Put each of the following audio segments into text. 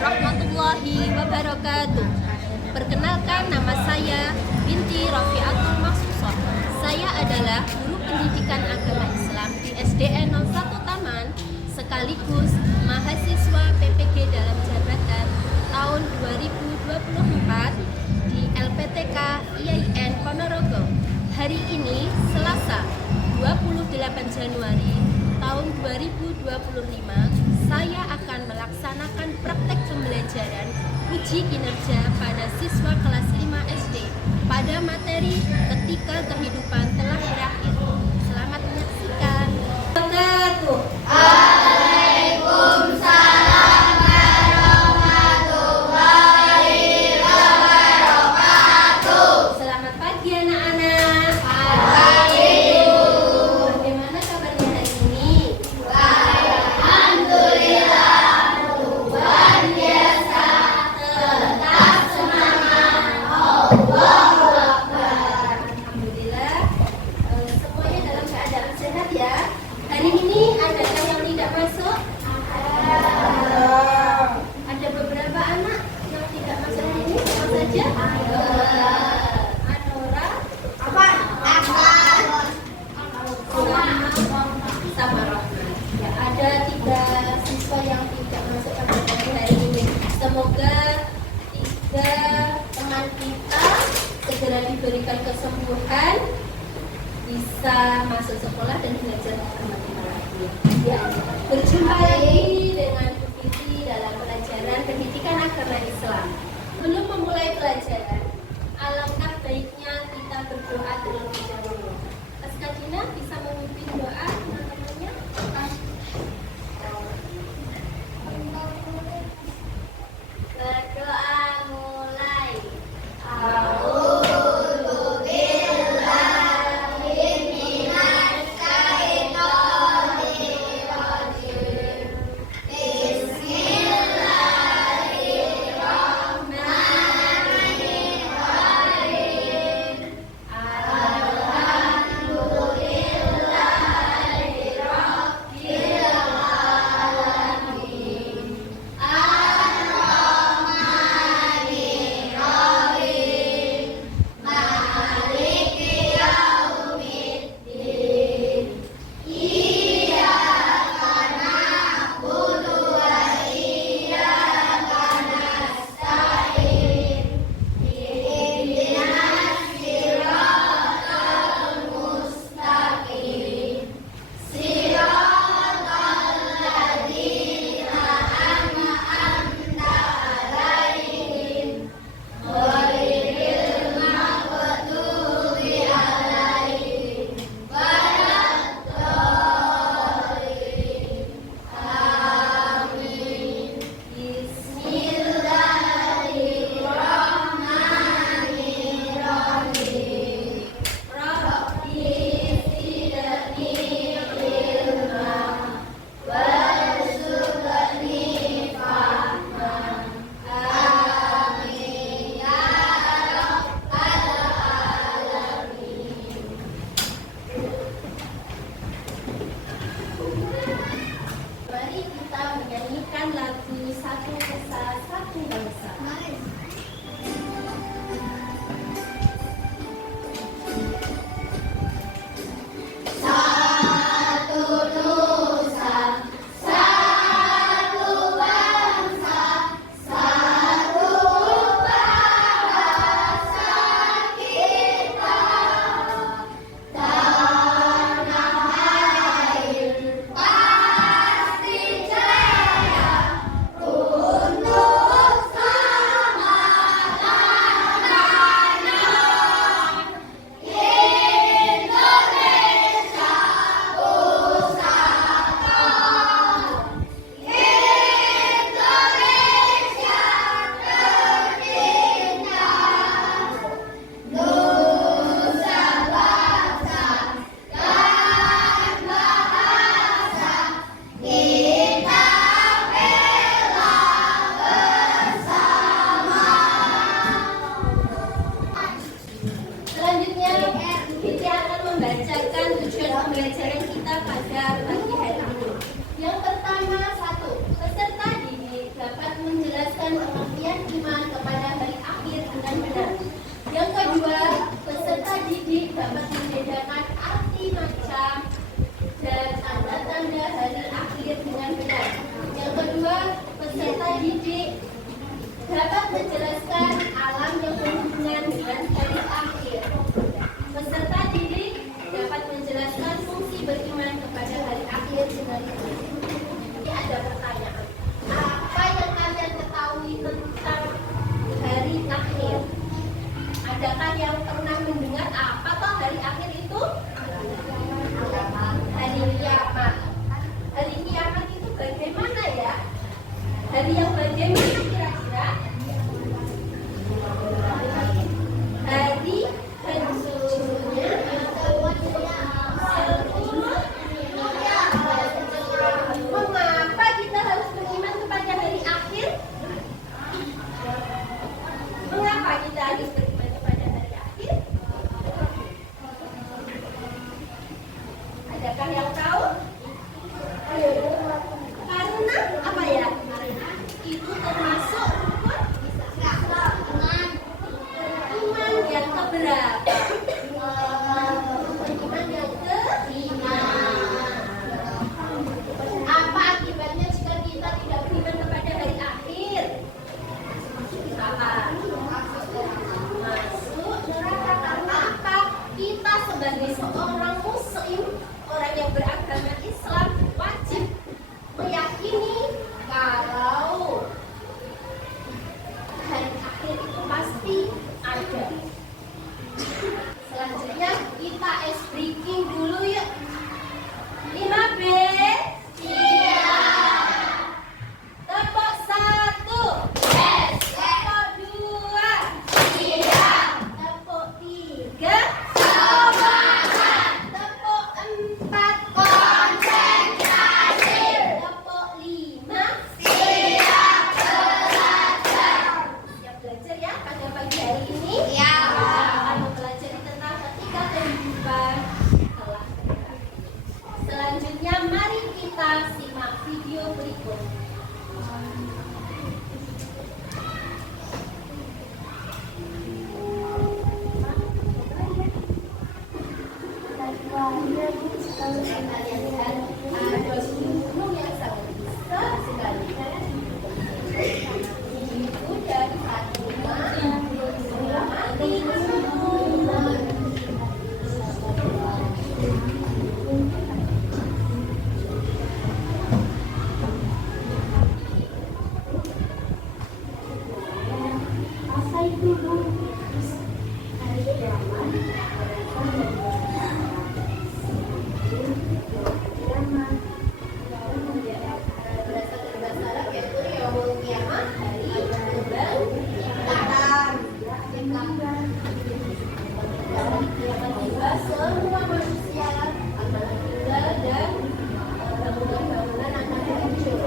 warahmatullahi wabarakatuh. Perkenalkan, nama saya Binti Rafiatul Maksusah. Saya adalah guru pendidikan agama Islam di SDN 01 Taman, sekaligus mahasiswa PPG dalam jabatan tahun 2024 di LPTK IAIN Ponorogo. Hari ini Selasa 28 Januari tahun 2025, saya akan melaksanakan praktek pembelajaran uji kinerja pada siswa kelas 5 SD pada materi ketika kehidupan telah berakhir. Selamat menyaksikan. Waalaikumsalam warahmatullahi wabarakatuh. Selamat pagi anak-anak. Pagi. Bagaimana kabarnya hari ini? Alhamdulillah, luar biasa. Tetap semangat. Allahu Akbar. Alhamdulillah, semuanya dalam keadaan sehat ya. Hari ini adakah yang tidak masuk? Ada beberapa anak yang tidak masuk hari ini. Siapa saja? Anora, sama Rahman. Ya, ada 3 siswa yang tidak masuk pada pagi hari ini. Semoga 3 teman kita segera diberikan kesembuhan, bisa masuk sekolah dan belajar matematika lagi. Ya, berjumpa lagi dengan Bu Fitri dalam pelajaran pendidikan agama Islam. Belum memulai pelajaran, alangkah baiknya kita berdoa terlebih dahulu. Mas Kadina bisa memimpin doa teman-temannya? Berdoa mulai. naik dulu. Hari kiamat Berasal dari bahasa Arab yaitu yaumul qiyamah, hari kebangkitan. Hari kiamat tiba, semua manusia akan tinggal dan bangunan-bangunan akan hancur.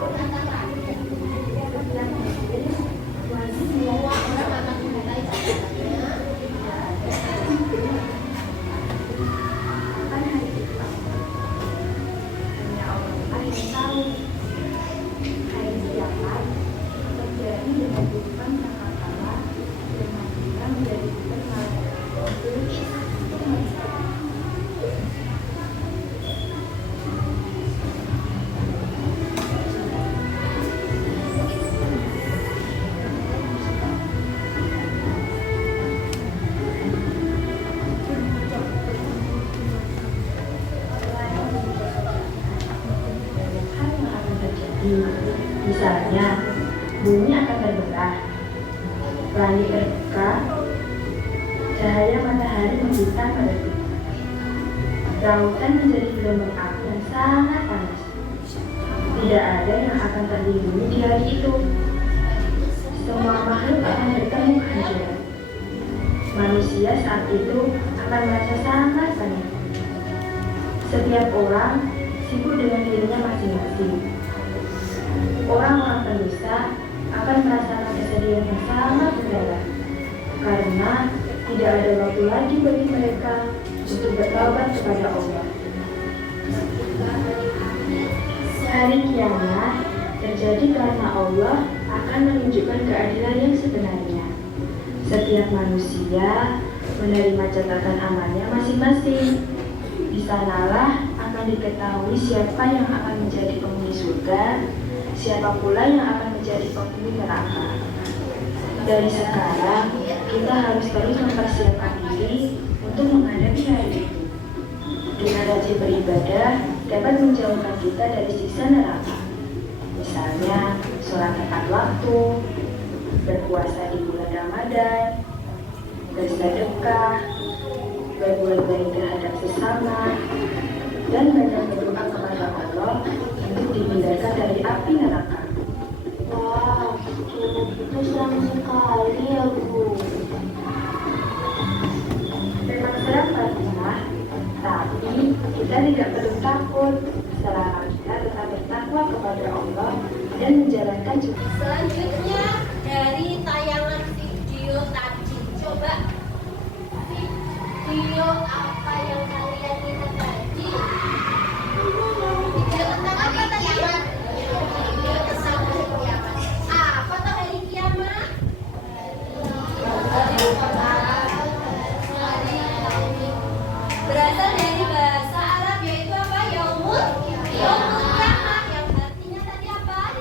Semua orang akan dimintai catatannya. Misalnya, bumi akan berbelah, langit terbuka, cahaya matahari membentang pada bumi. Lautan menjadi gelombang api yang sangat panas. Tidak ada yang akan terlindungi di hari itu. Semua makhluk akan bertemu kehancuran. Manusia saat itu akan merasa sangat panik. Setiap orang sibuk dengan dirinya masing-masing. Orang-orang pendosa akan merasakan kesedihan yang sangat mendalam karena tidak ada waktu lagi bagi mereka untuk bertaubat kepada Allah. Hari kiamat terjadi karena Allah akan menunjukkan keadilan yang sebenarnya. Setiap manusia menerima catatan amalnya masing-masing. Di sanalah akan diketahui siapa yang akan menjadi penghuni surga, siapa pula yang akan menjadi penghuni neraka. Dari sekarang, kita harus terus mempersiapkan diri untuk menghadapi hari itu. Dengan rajin beribadah dapat menjauhkan kita dari siksa neraka. Misalnya, sholat tepat waktu, berpuasa di bulan Ramadan, bersedekah, berbuat baik terhadap sesama, dan banyak berdoa kepada Allah untuk dihindarkan dari api neraka. Wah, itu seram sekali ya Bu. Memang seram Fatimah, tapi kita tidak perlu takut selama kita tetap bertakwa kepada Allah dan menjalankan cukup. Selanjutnya dari tayangan video tadi, coba video apa yang kalian lihat tadi? Video tentang apa tadi? Video tentang hari kiamat. Apa tuh hari kiamat? Berasal dari bahasa Arab yaitu apa? Yaumul qiyamah, yang artinya tadi apa?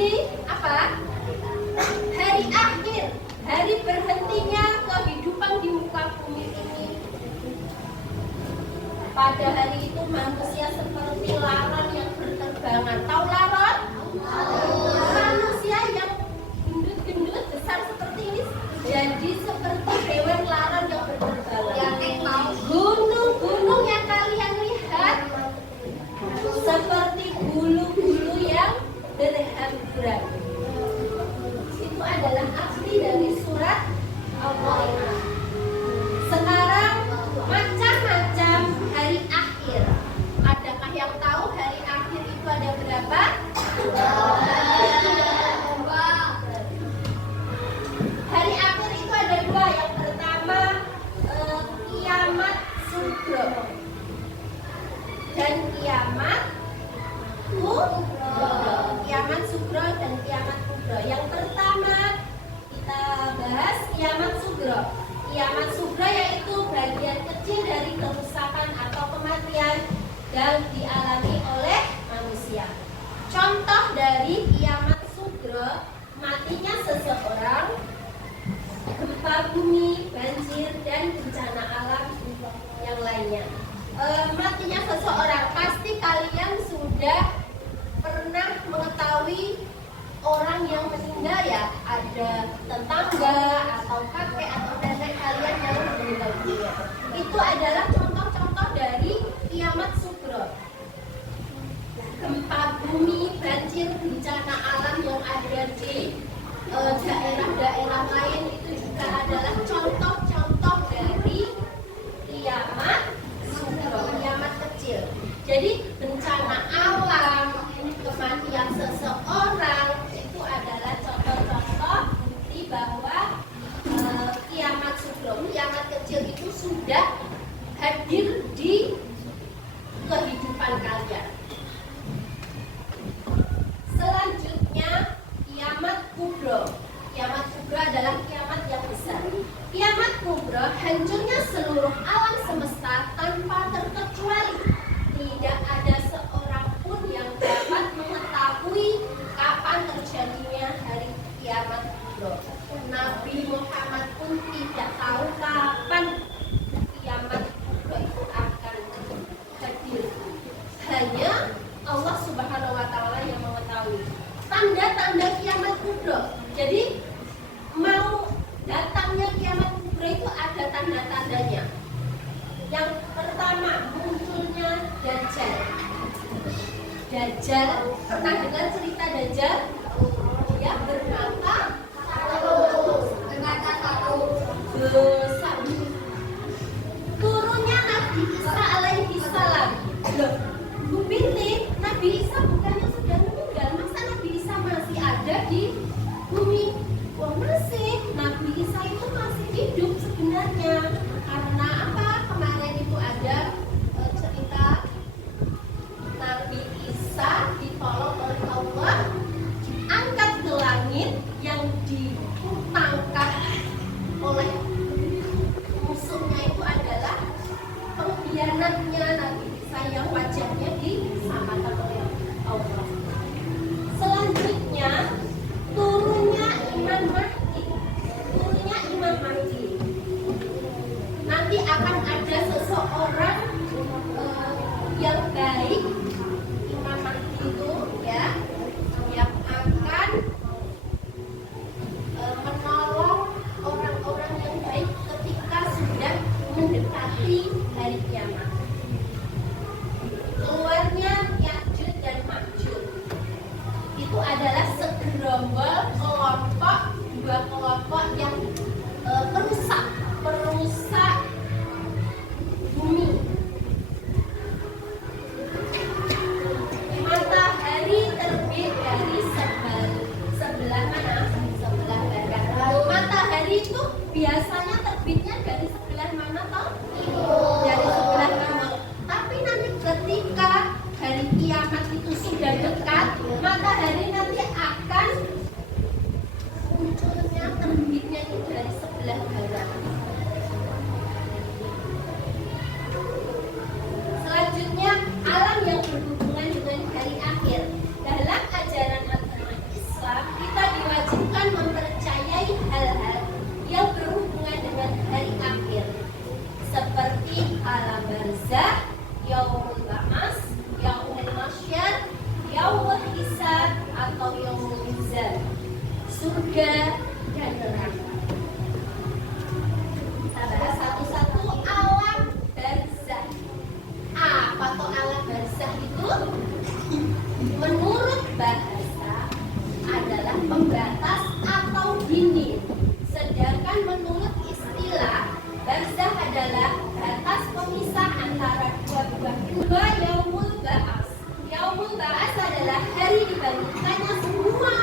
Jadi apa? Hari akhir, hari berhentinya kehidupan di muka bumi ini. Pada hari itu manusia seperti laron yang berterbangan. Tahu laron? Manusia yang gendut-gendut besar seperti ini jadi seperti hewan laron yang berterbangan. Gunung-gunung yang kalian lihat seperti bulu-bulu yang berhamburan. Itu adalah asli dari surat Al-Qur'an. Sekarang macam-macam hari akhir. Adakah yang tahu hari akhir itu ada berapa? Hari akhir itu ada dua. Yang pertama kiamat sugro dan kiamat kubro. Kiamat sugro dan kiamat kubro. Yang pertama kita bahas kiamat sugro. Kiamat sugro yaitu bagian kecil dari kerusakan atau kematian yang dialami oleh manusia. Contoh dari kiamat sugro, matinya seseorang, gempa bumi, banjir, dan bencana alam yang lainnya. Matinya seseorang, pasti kalian sudah pernah mengetahui orang yang meninggal ya, ada tetangga atau kakek atau nenek kalian yang meninggal dunia. Itu adalah contoh-contoh dari kiamat sugro. Gempa bumi, banjir, bencana alam yang ada di daerah-daerah lain itu juga adalah contoh-contoh dari kiamat sugro, kiamat kecil. Jadi bencana alam, kematian seseorang itu adalah contoh-contoh bukti bahwa kiamat sugro, kiamat kecil itu sudah hadir di kehidupan kalian. Selanjutnya kiamat kubro. Kiamat kubro adalah kiamat yang besar. Kiamat kubro hancurnya seluruh alam semesta tanpa terkecuali. Tidak ada seorang pun yang dapat mengetahui kapan terjadinya hari kiamat kubro. Nabi Muhammad pun tidak tahu kapan kiamat kubro itu akan hadir. Hanya Allah Subhanahu wa Ta'ala yang mengetahui tanda-tanda kiamat kubro. Jadi mau datangnya kiamat kubro itu ada tanda-tandanya. Yang pertama, munculnya Dajjal. Dajjal, pernah dengar cerita Dajjal? Dia berkata dosa. Turunnya Nabi Isa alaihi salam. Loh, Bu Binti, Nabi Isa bukannya sudah meninggal, masa Nabi Isa masih ada di bumi? Oh masih, Nabi Isa itu masih hidup sebenarnya. Karena apa? Kemarin itu ada cerita Nabi Isa ditolong oleh Allah, diangkat ke langit, yang ditangkap oleh musuhnya itu adalah pengkhianatnya Nabi Isa yang wajahnya disamakan oleh Allah. Selanjutnya turunnya Imam Mahdi. Turunnya Imam Mahdi. Nanti akan ada seseorang yang baik, Imam Mahdi itu ya, yang akan menolong orang-orang yang baik ketika sudah mendekati hari kiamat. Keluarnya Ya'juj dan Ma'juj itu adalah segerombol kelompok, dua kelompok yang perusak bumi. Matahari terbit dari sebelah mana? Sebelah barat. Matahari itu biasanya terbitnya dari sebelah mana toh? Dari sebelah timur. Tapi nanti ketika hari kiamat itu sudah dekat, matahari nanti akan munculnya terbitnya itu dari sebelah barat. Selanjutnya alam yang berhubungan dengan hari akhir. Dalam ajaran agama Islam yaumul ba'as, yaumul mahsyar, yaumul hisab, atau yaumul mizan, surga dan neraka. Kita bahas satu-satu. Alam barzah. Apa tuh alam barzah itu? Menurut bahasa adalah pembatas atau dinding. Sedangkan menurut istilah, barzah adalah batas pemisah antara dua buah. Kedua, yaumul ba'as. Yaumul ba'as adalah hari dibangkitkannya semua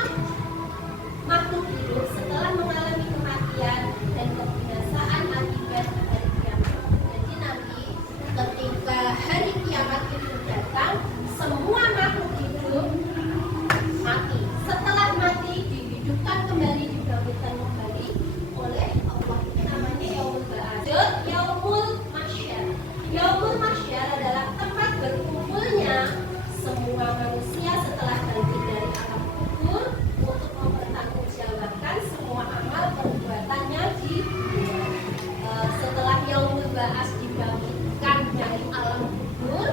makhluk hidup setelah mengalami kematian dan kebinasaan akibat hari kiamat. Jadi nanti ketika hari kiamat itu datang, semua makhluk hidup mati. Setelah mati dihidupkan kembali, dibangkitkan kembali oleh Allah. Namanya yaumul ba'as. Yaumul mahsyar. Yaumul mahsyar adalah tempat berkumpulnya semua manusia setelah bangkit dari alam kubur untuk mempertanggungjawabkan semua amal perbuatannya di dunia. Setelah yaumul ba'as dibangkitkan dari alam kubur,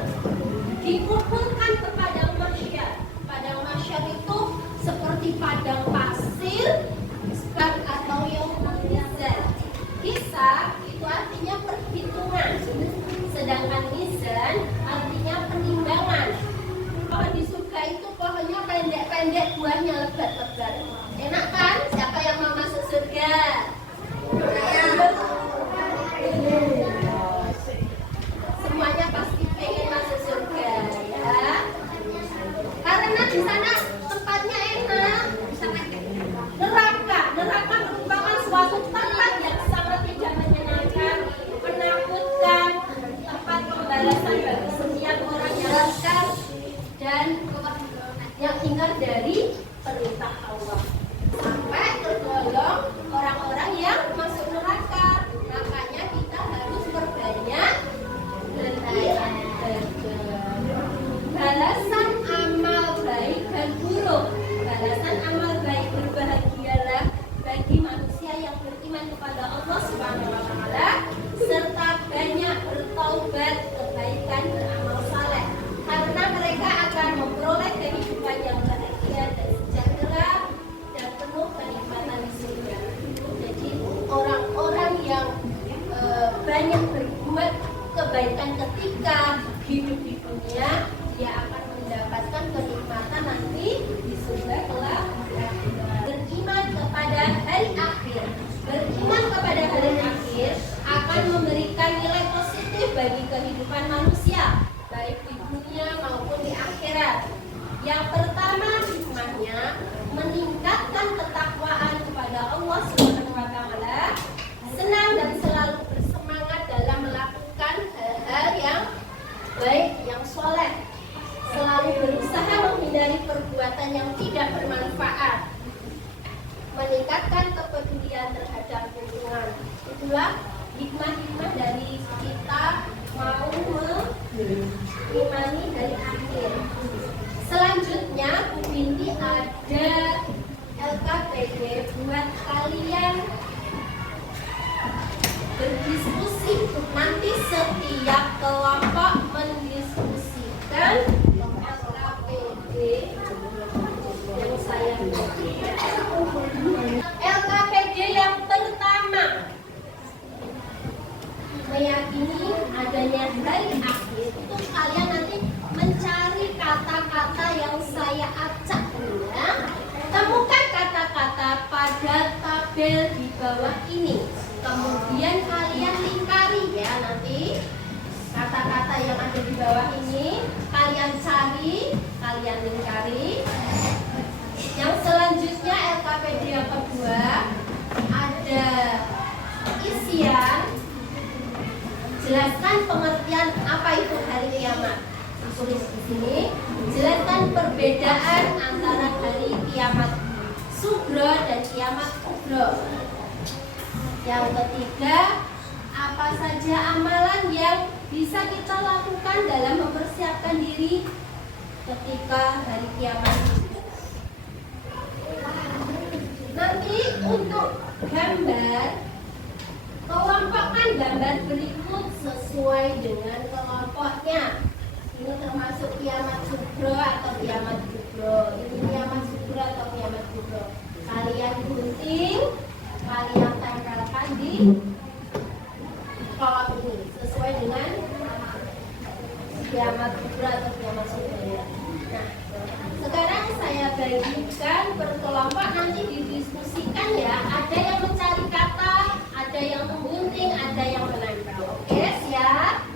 dikumpulkan ke padang mahsyar. Padang mahsyar itu seperti padang pasir atau yaumul mizan. Hisab itu artinya perhitungan, sedangkan mizan artinya penimbangan. Pohon di surga itu pohonnya pendek-pendek, buahnya lebat-lebat. Enak kan? Siapa yang mau masuk surga? Semuanya pasti pengen masuk surga, ya. Karena di sana tempatnya enak. Neraka merupakan suatu tempat yang sangat tidak menyenangkan, menakutkan, tempat pembalasan bagi setiap orang yang nakal dan yang ingkar dari perintah Allah. Sampai tergolong orang-orang yang masuk neraka. Makanya kita harus perbanyak beribadah. Balasan amal baik dan buruk. Balasan amal baik, berbahagialah bagi manusia yang beriman kepada Allah Subhanahu wa taala serta banyak bertaubat, kebaikan, beramal saleh. Karena mereka akan memperoleh kehidupan yang bahagia dan sejahtera dan penuh kenikmatan di surga. Jadi orang-orang yang banyak berbuat kebaikan ketika hidup di dunia, dia akan mendapatkan kenikmatan nanti di surga kelak. Beriman kepada hari akhir. Beriman kepada hari akhir akan memberikan nilai positif bagi kehidupan manusia, baik di dunia maupun di akhirat. Yang pertama hikmahnya meningkatkan ketakwaan kepada Allah Subhanahu wa taala, senang dan selalu bersemangat dalam melakukan hal-hal yang baik, yang soleh, selalu berusaha menghindari perbuatan yang tidak bermanfaat, meningkatkan kepedulian terhadap lingkungan. Itulah hikmah-hikmah dari kita mau mengimani dari akhir. Selanjutnya, Bu Binti ada LKPD buat kalian berdiskusi. Nanti setiap kelompok mendiskusikan LKPD yang saya LKPD yang pertama meyakini adanya hari akhir. Itu kalian nanti mencari kata-kata yang saya acak ya. Temukan kata-kata pada tabel di bawah ini. Kemudian kalian lingkari ya, nanti kata-kata yang ada di bawah ini kalian cari, kalian lingkari. Yang selanjutnya LKPD yang kedua ada isian. Jelaskan pengertian apa itu hari kiamat. Tulis di sini. Jelaskan perbedaan antara hari kiamat sugro dan kiamat kubro. Yang ketiga, apa saja amalan yang bisa kita lakukan dalam mempersiapkan diri ketika hari kiamat. Nanti untuk gambar, kelompokkan gambar berikut sesuai dengan kelompoknya. kiamat kubra atau kiamat sughra. Nah, sekarang saya bagikan berkelompok, nanti didiskusikan ya. Ada yang mencari kata, ada yang menggunting, ada yang menempel. Oke, siap?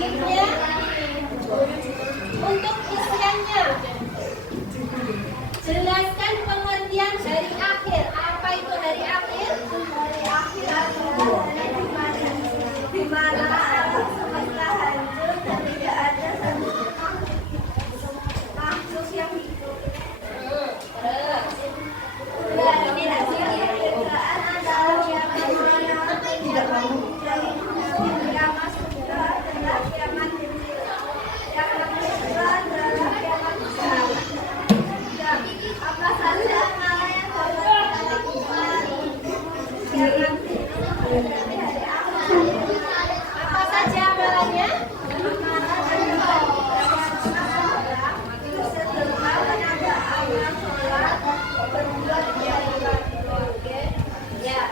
Selanjutnya untuk isiannya, jelaskan pengertian dari akhir. Apa itu dari akhir? Dari akhir adalah di mana alam semesta hancur dan tidak ada satu makhluk yang hidup. Terus Dan perbedaan adalah kiamat kiamat sudah adalah kiamat kecil. Kiamat kecil adalah kiamat besar. Dan apa saja amalan yang dapat kita lakukan kiamat dari hari akhir. apa saja amalannya? Setelah menada amal sholat, berbuat oke. Ya.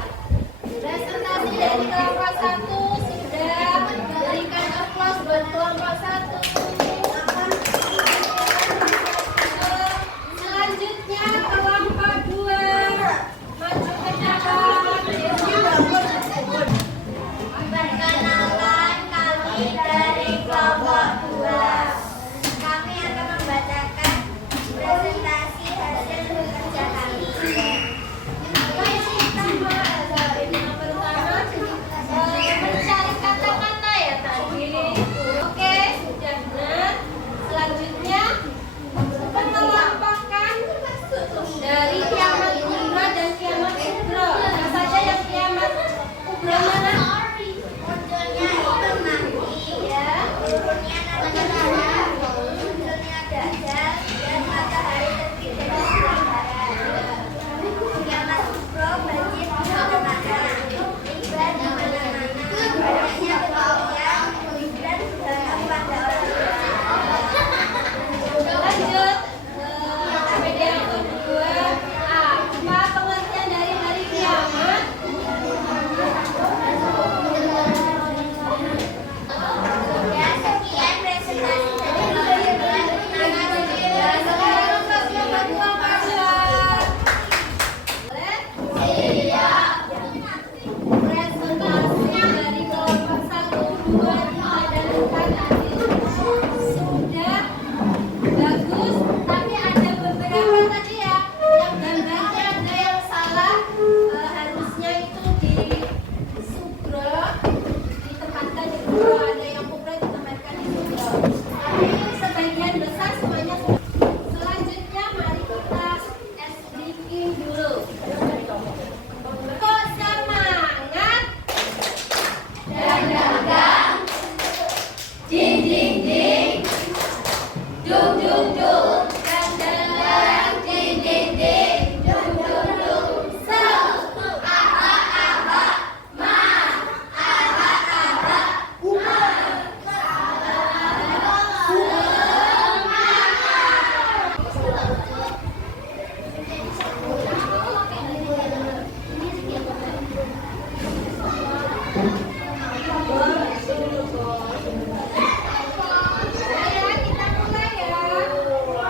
Presentasi dari kelompok 1 sudah berikan aplaus buat kelompok 1. Selanjutnya kelompok 2 maju ke depan. Perkenalkan kami dari kelompok 2. Kami akan membacakan presentasi hasil kerja kami. Yang pertama mencari kata-kata ya tadi. Oke, sudah benar. Selanjutnya mengelompokkan dari kiamat kubra dan kiamat sugro. Apa saja yang kiamat kubra mana? Munculnya itu nanti, Ya. turunnya nanti malam, munculnya dajjal dan matahari terbit dari sebelah barat. Kiamat kubro banjir di mana-mana, riba di mana-mana, banyaknya bergoyang dan berdampak pada orang. Lanjut pada yang kedua. Apa pengertian dari hari kiamat? Ya, sekian presentasi dari kelompok 2. Terima kasih. Ya, sekarang kelompok 2 masuk. Boleh? Presentasi dari kelompok 1, 2, 3 dan 4 tadi sudah bagus, tapi ada beberapa tadi ya yang gambarnya ada yang salah. Harusnya itu di sugro ditempatkan di sugro, ada yang kubra ditempatkan di sugro. Tapi sebagian besar semuanya sudah. Selanjutnya mari kita speaking dulu. Kok semangat dan dagang, jing jing jing, dung dung dung, dan dagang, jing jing jing, dung dung dung. Satu, aha aha, ma, aha aha, kita mulai ya.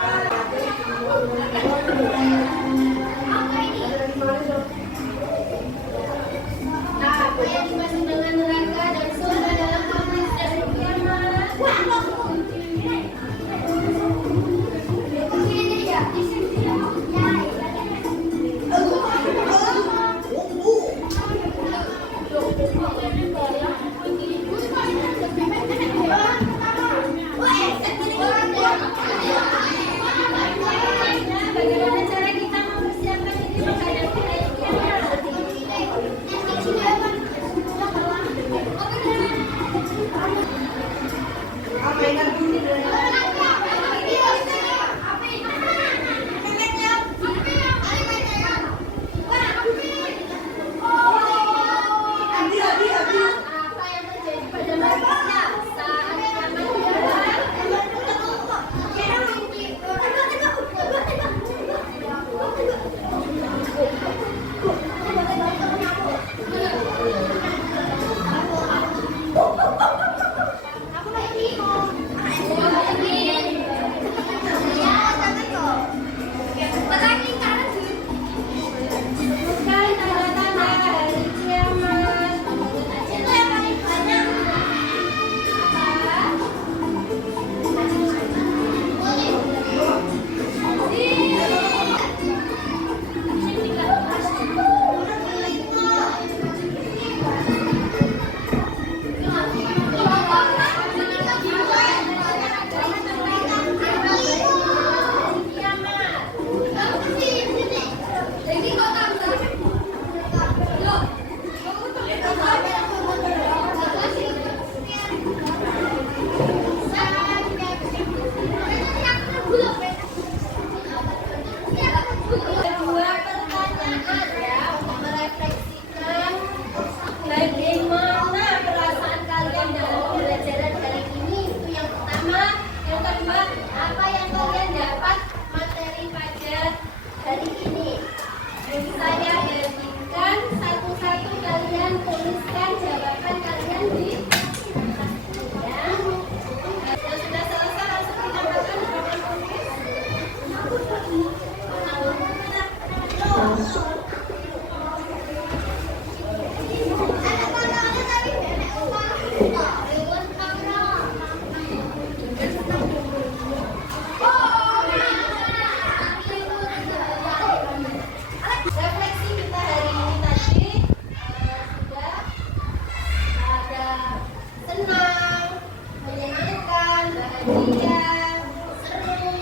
Iya, seru,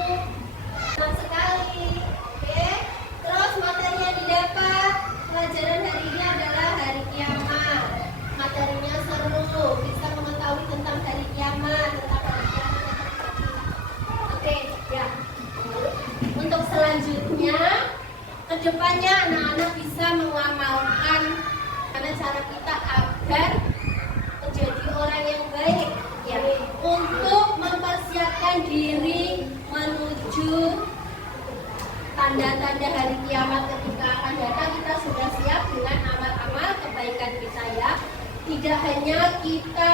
senang sekali. Oke, terus materi yang didapat pelajaran hari ini adalah hari kiamat. Materinya seru, bisa mengetahui tentang hari kiamat, Oke, ya. Untuk selanjutnya, kedepannya anak-anak bisa mengamalkan karena cara kita agar menjadi orang yang baik, ya, untuk mempersiapkan diri menuju tanda-tanda hari kiamat ketika akan datang. Kita sudah siap dengan amal-amal kebaikan kita, ya. Tidak hanya kita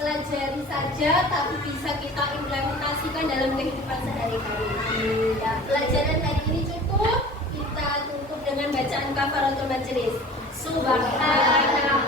pelajari saja, tapi bisa kita implementasikan dalam kehidupan sehari-hari. Ya, pelajaran hari ini cukup. Kita tutup dengan bacaan kafaratul majelis. Subhanallah.